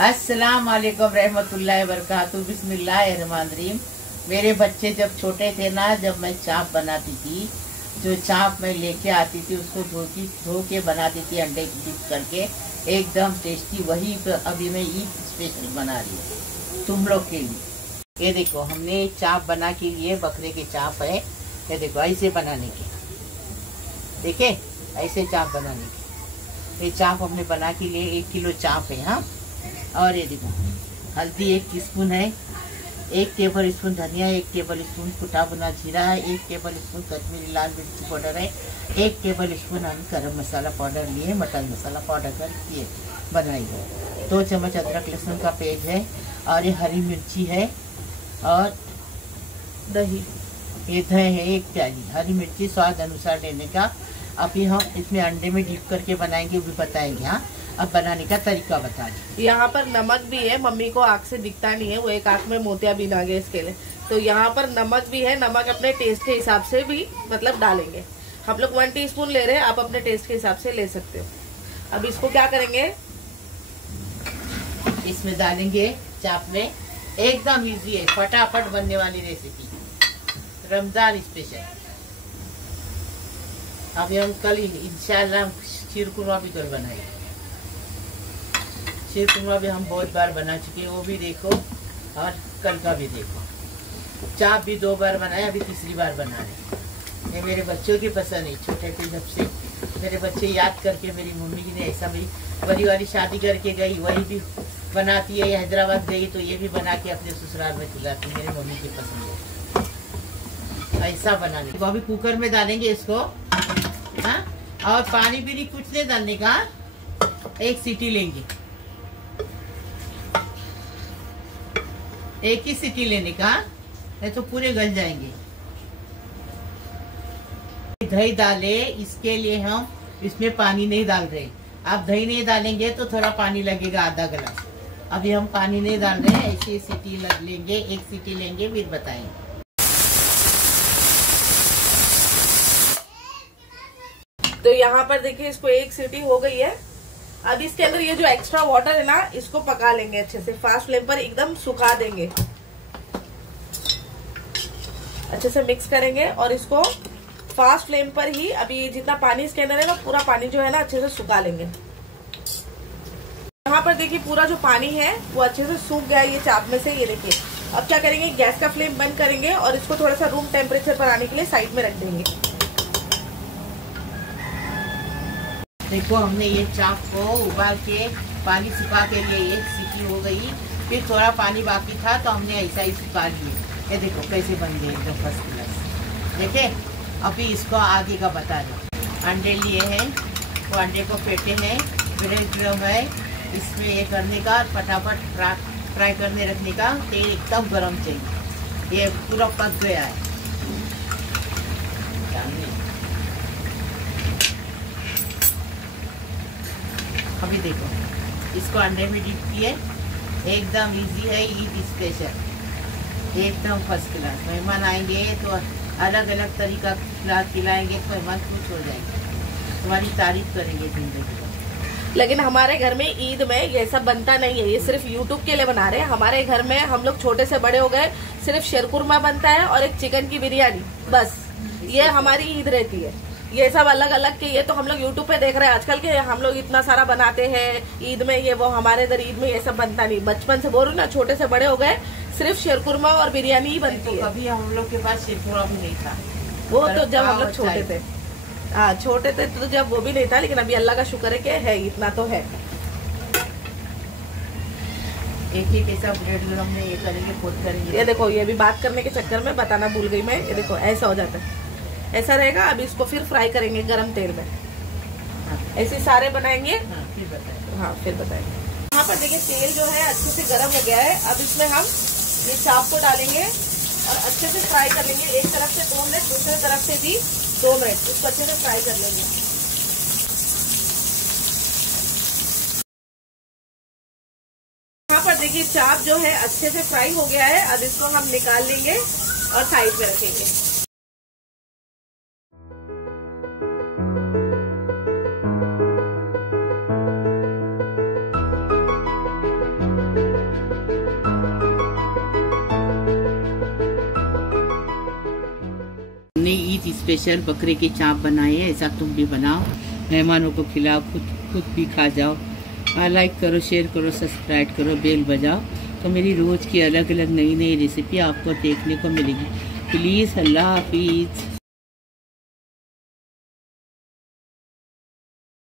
अस्सलाम वालेकुम रहमतुल्लाहि वबरकातुहू। बिस्मिल्लाहिर्रहमानिर्रहीम। मेरे बच्चे जब छोटे थे ना, जब मैं चाप बनाती थी, जो चाप मैं लेके आती थी उसको धो के बनाती थी, अंडे की डिप करके, एकदम टेस्टी। वही अभी मैं ईद स्पेशल बना रही हूँ तुम लोग के लिए। ये देखो, हमने चाप बना के लिए, बकरे के चाप है। ये देखो, ऐसे बनाने के, देखे, ऐसे चाप बनाने के। ये चाप हमने बना के लिए 1 किलो चाप है। हाँ, और ये देखो, हल्दी 1 टीस्पून है, 1 टेबल स्पून धनिया, 1 टेबल स्पून कुटा बुना जीरा है, 1 टेबल स्पून कश्मीरी लाल मिर्ची पाउडर है, 1 टेबल स्पून हम गरम मसाला पाउडर लिए, मटन मसाला पाउडर करके बनाई है। 2 चम्मच अदरक लहसुन का पेस्ट है, और ये हरी मिर्ची है, और दही, ये दही है 1 प्याली, हरी मिर्ची स्वाद अनुसार लेने का। अभी हम इसमें अंडे में डिप करके बनाएंगे, वो भी बताएंगे। हाँ, अब बनाने का तरीका बता दें। यहाँ पर नमक भी है, मम्मी को आँख से दिखता नहीं है, वो एक आँख में मोतियाबिंद आ गए इसके लिए, तो यहाँ पर नमक भी है। नमक अपने टेस्ट के हिसाब से भी मतलब डालेंगे। हम लोग 1 टीस्पून ले रहे हैं, आप अपने टेस्ट के हिसाब से ले सकते हो। अब इसको क्या करेंगे, इसमें डालेंगे चाप में। एकदम इजी है, फटाफट बनने वाली रेसिपी, रमजान स्पेशल। अभी हम कल इंशाल्लाह शीरकुरमा भी कल बनाएंगे। शीरकुरमा भी हम बहुत बार बना चुके हैं, वो भी देखो, और कल का भी देखो। चाप भी 2 बार बनाया, अभी तीसरी बार बना रहे। ये मेरे बच्चों की पसंद है, छोटे थे जब से मेरे बच्चे याद करके, मेरी मम्मी जी ने ऐसा, मेरी बड़ी वाली शादी करके गई, वही भी बनाती है। हैदराबाद गई तो ये भी बना के अपने ससुराल में खिलाती, मेरी मम्मी की पसंद है ऐसा बनाने। तो अभी कुकर में डालेंगे इसको। हाँ, और पानी भी नहीं, कुछ नहीं डालने का, 1 सीटी लेंगे, 1 ही सीटी लेने का, नहीं तो पूरे गल जाएंगे। दही डाले, इसके लिए हम इसमें पानी नहीं डाल रहे। आप दही नहीं डालेंगे तो थोड़ा पानी लगेगा, आधा गिलास। अभी हम पानी नहीं डाल रहे हैं, ऐसे सीटी लेंगे, 1 सीटी लेंगे, फिर बताएंगे। तो यहाँ पर देखिए, इसको 1 सीटी हो गई है। अब इसके अंदर ये जो एक्स्ट्रा वाटर है ना, इसको पका लेंगे अच्छे से, फास्ट फ्लेम पर एकदम सुखा देंगे, अच्छे से मिक्स करेंगे, और इसको फास्ट फ्लेम पर ही, अभी जितना पानी इसके अंदर है ना, पूरा पानी जो है ना अच्छे से सुखा लेंगे। यहाँ पर देखिए, पूरा जो पानी है वो अच्छे से सूख गया है ये चाप में से। ये देखिए, अब क्या करेंगे, गैस का फ्लेम बंद करेंगे, और इसको थोड़ा सा रूम टेम्परेचर पर आने के लिए साइड में रख देंगे। देखो, हमने ये चाप को उबाल के पानी सुखा के लिए 1 सीटी हो गई, फिर थोड़ा पानी बाकी था तो हमने ऐसा ही सुखा लिए। ये देखो कैसे बन गए, एकदम फर्स्ट क्लास। देखे, अभी इसको आगे का बता दो। अंडे लिए हैं, वो अंडे को फेंटे हैं, ब्रेड क्रम है, इसमें ये करने का, फटाफट फ्राई करने रखने का। तेल एकदम गरम चाहिए, ये पूरा पक गया है। अभी देखो, इसको अंडे में डिप किए, एकदम इजी है, ईद स्पेशल, एकदम फर्स्ट क्लास। मेहमान आएंगे तो अलग अलग तरीका खिलाएंगे, तो मेहमान खुश हो जाएंगे, तुम्हारी तारीफ करेंगे जिंदगी में। लेकिन हमारे घर में ईद में ये सब बनता नहीं है, ये सिर्फ यूट्यूब के लिए बना रहे हैं। हमारे घर में हम लोग छोटे से बड़े हो गए, सिर्फ शीरकुरमा बनता है और एक चिकन की बिरयानी, बस ये हमारी ईद रहती है। ये सब अलग अलग के, ये तो हम लोग यूट्यूब पे देख रहे हैं आजकल के, हम लोग इतना सारा बनाते हैं ईद में, ये वो। हमारे इधर ईद में ये सब बनता नहीं। बचपन से बोल रही ना, छोटे से बड़े हो गए, सिर्फ शीरकुरमा और बिरयानी ही बनती है। अभी हम लोग के पास शीरकुरमा भी नहीं था, वो तो जब हम लोग छोटे थे। हाँ, छोटे थे तो जब वो भी नहीं था, लेकिन अभी अल्लाह का शुक्र है कि है, इतना तो है। एक ऐसा ब्रेड हमने ये करेंगे, फोल्ड करेंगे। ये देखो, ये भी बात करने के चक्कर में बताना भूल गई मैं। ये देखो, ऐसा हो जाता है, ऐसा रहेगा। अब इसको फिर फ्राई करेंगे गरम तेल में। हाँ, ऐसे सारे बनाएंगे। हाँ, फिर बताएंगे। हाँ, फिर बताएंगे। यहाँ पर देखिए, तेल जो है अच्छे से गरम हो गया है। अब इसमें हम ये चाप को डालेंगे और अच्छे से फ्राई कर लेंगे। एक तरफ से 2 मिनट, दूसरी तरफ से भी 2 मिनट, इसको अच्छे से फ्राई कर लेंगे। यहाँ पर देखिए, चाप जो है अच्छे से फ्राई हो गया है। अब इसको हम निकाल लेंगे और साइड में रखेंगे। की स्पेशल बकरे की चाप बनाए हैं, ऐसा तुम भी बनाओ, मेहमानों को खिलाओ, खुद भी खा जाओ। लाइक करो, शेयर करो, सब्सक्राइब करो, बेल बजाओ, तो मेरी रोज़ की अलग अलग नई नई रेसिपी आपको देखने को मिलेगी। प्लीज़, अल्लाह हाफिज़।